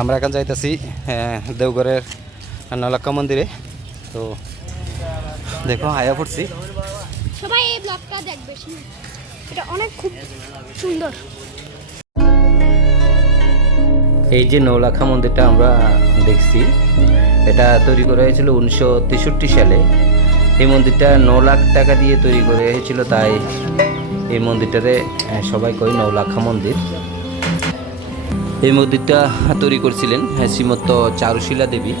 আমরা এখন যাইতেছি দেওঘরের নৌলাক্কা মন্দিরে। তো দেখো আয়া পড়ছি, সবাই এই ব্লগটা দেখবে, এটা অনেক খুব সুন্দর। এই যে নৌলাখা মন্দিরটা আমরা দেখছি, এটা তৈরি করা হয়েছিল 1963 সালে। এই মন্দিরটা 9 লাখ টাকা দিয়ে তৈরি করা হয়েছিল, তাই এই মন্দিরটারে সবাই কয় নৌলাখা মন্দির। এই মন্দিরটা তৈরি করেছিলেন শ্রীমন্ত চারুশীলা দেবী।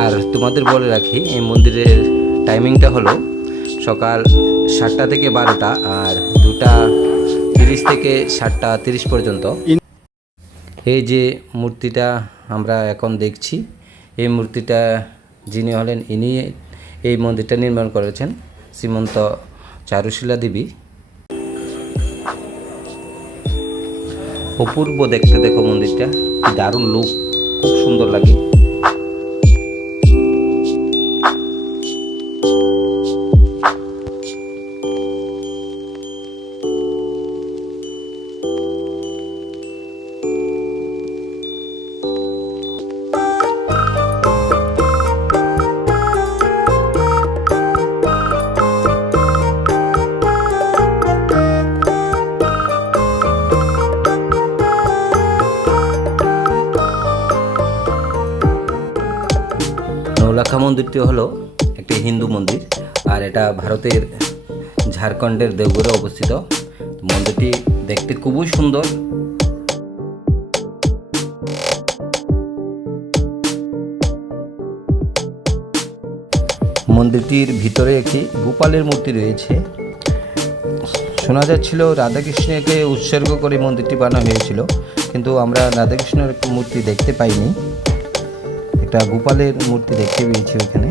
আর তোমাদের বলে রাখি, এই মন্দিরের টাইমিংটা হলো সকাল 7টা থেকে 12টা আর 2টা 30 থেকে 7টা 30 পর্যন্ত। এই যে মূর্তিটা আমরা এখন দেখছি, এই মূর্তিটা যিনি হলেন ইনি এই মন্দিরটা নির্মাণ করেছেন, শ্রীমন্ত চারুশীলা দেবী। অপূর্ব দেখতে, দেখো মন্দিরটা দারুণ লুক, খুব সুন্দর লাগে। নৌলাখা মন্দিরটি হলো একটি হিন্দু মন্দির, আর এটা ভারতের ঝাড়খণ্ডের দেওঘরে অবস্থিত। মন্দিরটি দেখতে খুবই সুন্দর। মন্দিরটির ভিতরে একটি গোপালের মূর্তি রয়েছে। শোনা যাচ্ছিল রাধাকৃষ্ণকে উৎসর্গ করে মন্দিরটি বানানো হয়েছিল, কিন্তু আমরা রাধাকৃষ্ণের মূর্তি দেখতে পাইনি, একটা গোপালের মূর্তি দেখতে পেয়েছি ওইখানে।